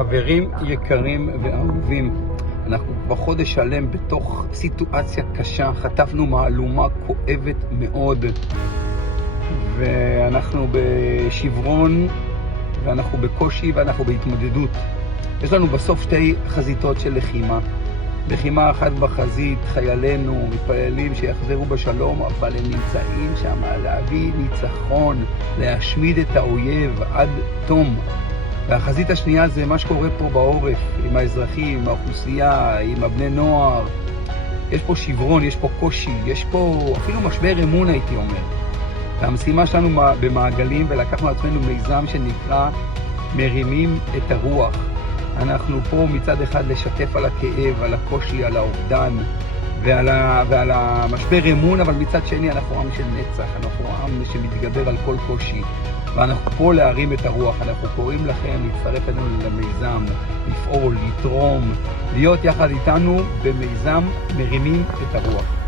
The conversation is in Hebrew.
חברים יקרים ואהובים, אנחנו כבר חודש שלם בתוך סיטואציה קשה, חטפנו מהלומה כואבת מאוד ואנחנו בשברון ואנחנו בקושי ואנחנו בהתמודדות. יש לנו בסוף שתי חזיתות של לחימה אחת בחזית, חיילינו מתפללים שיחזרו בשלום, אבל הם נמצאים שם להביא ניצחון, להשמיד את האויב עד תום. והחזית השנייה זה מה שקורה פה בעורף, עם האזרחים, עם האוכלוסייה, עם הבני נוער. יש פה שברון, יש פה קושי, יש פה אפילו משבר אמון, הייתי אומר. והמשימה שלנו במעגלים, ולקחנו לעצמנו מיזם שנקרא מרימים את הרוח. אנחנו פה מצד אחד לשתף על הכאב, על הקושי, על האובדן ועל המשבר אמון, אבל מצד שני אנחנו עם של נצח, אנחנו עם שמתגבר על כל קושי. ואנחנו פה להרים את הרוח, אנחנו קוראים לכם להצטרף אלינו למיזם, לפעול, לתרום, להיות יחד איתנו במיזם מרימים את הרוח.